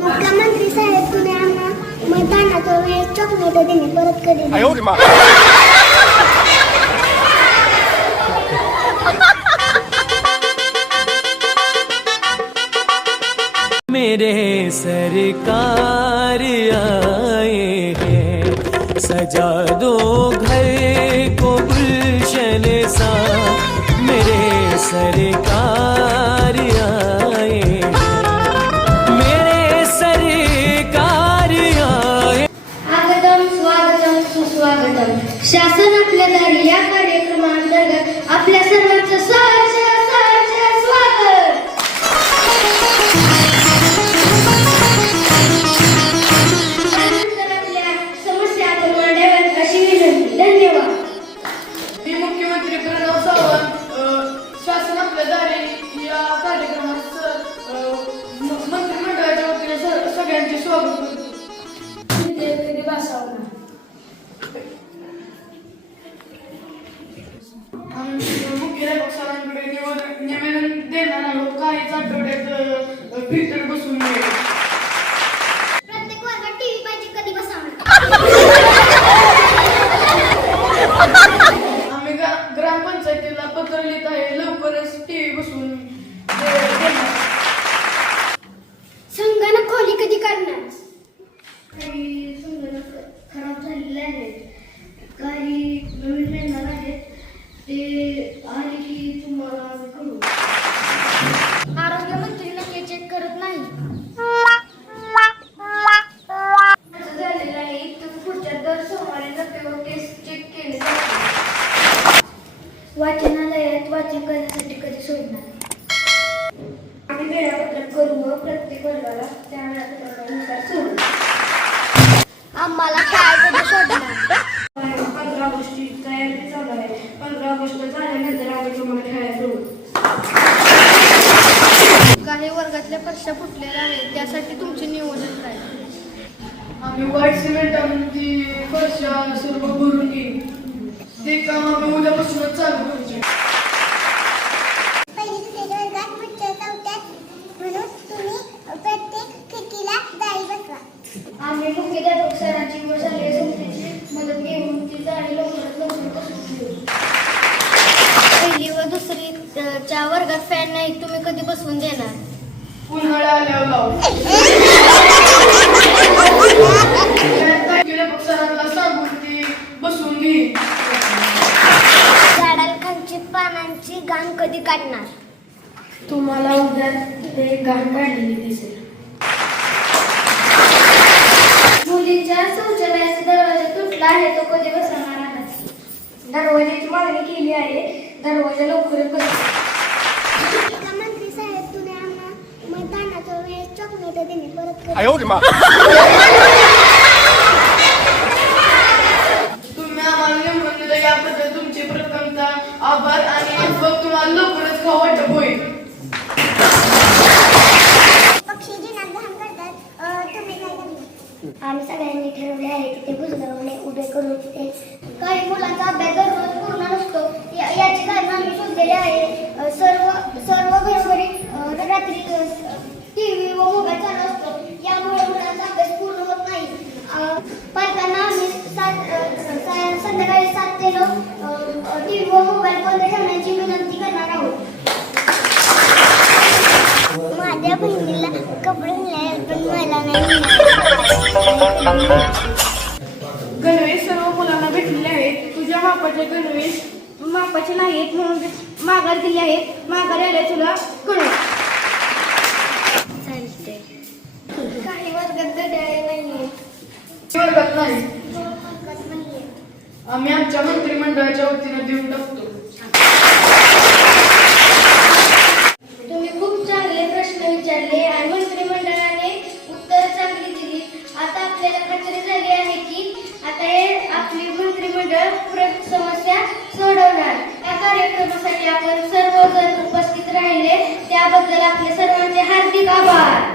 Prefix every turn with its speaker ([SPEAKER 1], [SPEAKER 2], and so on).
[SPEAKER 1] मुख्यमंत्री साहेब तुम्ही आम्हाला मतदानाच्या वेळेस चॉकलेट परत
[SPEAKER 2] मेरे सरकार आए हैं सजा दो घर को गुलशन सा। मेरे सरकार
[SPEAKER 3] आम्ही ग्रामपंचायतीला पत्र लिहित आहे लवकरच टीव्ही बसून दे- देणार
[SPEAKER 1] संगणक खोली कधी करणार काही संगणक झालेले आहेत काही नवीन येणार आहेत ते आले की तुम्हाला आम्ही कळवू आरोग्यमंत्री नक्की चेक करत नाही. असं झालेलं आहे पुढच्या दर सोमवारी टेस्ट चेक केले जाते वाचनालयात वाचन करण्यासाठी कधी सोडणार आम्ही वेळापत्रक करू व प्रत्येक वर्गाला त्या वेळापत्रकानुसार सोडू आम्हाला काय कधी सोडणार.
[SPEAKER 3] पंधरा ऑगस्टची तयारी चालू आहे. पंधरा ऑगस्ट झाल्यानंतर आम्ही तुम्हाला खेळायला सोडू
[SPEAKER 1] काही वर्गातल्या परीक्षा फुटलेल्या आहेत त्यासाठी तुमचे नियोजन काय?
[SPEAKER 3] आम्ही व्हाईट सिमेंट आणून ती सर्व भरून ते काम आम्ही उद्यापासूनच चालू करू
[SPEAKER 1] च्या वर्गात फॅन नाही तुम्ही कधी बसवून देणार?
[SPEAKER 3] उन्हाळा आल्यावर लावू. मुख्याध्यापक सरांना सांगून ती बसून घेईन
[SPEAKER 1] झाडाला खालची पानांची गाण कधी काढणार?
[SPEAKER 3] तुम्हाला उद्या ते गाण काढलेली दिसेल.
[SPEAKER 1] मुलींच्या शौचालयाचा दरवाजा तुटला आहे तो कधी बसवणार आहात दरवाजाची मागणी केली आहे. दरवाजा लवकरच बसवा मंत्री साहेब तुम्ही आम्हा मतदानाच्या वेळेस चॉकलेट देणे परत
[SPEAKER 4] 哎呦我的妈！
[SPEAKER 3] तुम्ही आम्हाला निवडून दिलं याबद्दल तुमचे प्रथमता आभार आणि मग तुम्हाला लवकरच खाऊ वाटप होईल
[SPEAKER 1] आम्ही सगळ्यांनी ठरवले आहे की ते उभे करून तिथे काही मुलांचा अभ्यास दररोज पूर्ण नसतो या- याची कारण आम्ही शोधलेले आहे. सर्व सर्व घरोघरी रात्री टी व्ही व मोबाईल चालू असतो. यामुळे मुलांचा अभ्यास पूर्ण होत नाही. पालकांना आम्ही सात संध्याकाळी सात ते नऊ टी व्ही व मोबाईल बंद ठेवण्याची विनंती करणार आहोत. माझ्या बहिणीला कपडे मिळाले पण मला नाही
[SPEAKER 3] गणवेश सर्व मुलांना भेटलेले आहेत. तुझ्या मापाचे गणवेश
[SPEAKER 1] मापाचे नाहीत म्हणून माघार दिली आहेत. माघार आल्या तुला कळू काही वर्गात गड्याळे
[SPEAKER 3] वर्गात नाही.
[SPEAKER 1] वर्गात नाहीये.
[SPEAKER 3] आम्ही आमच्या मंत्रिमंडळाच्या वतीने देऊन टाकतो.
[SPEAKER 1] तुम्ही खूप चांगले प्रश्न विचारले आणि खात्री आहे की आता हे आपली मंत्रिमंडळ पूरक समस्या सोडवणार. या कार्यक्रमासाठी आपण सर्वजण उपस्थित राहिले. त्याबद्दल आपले सर्वांचे हार्दिक आभार.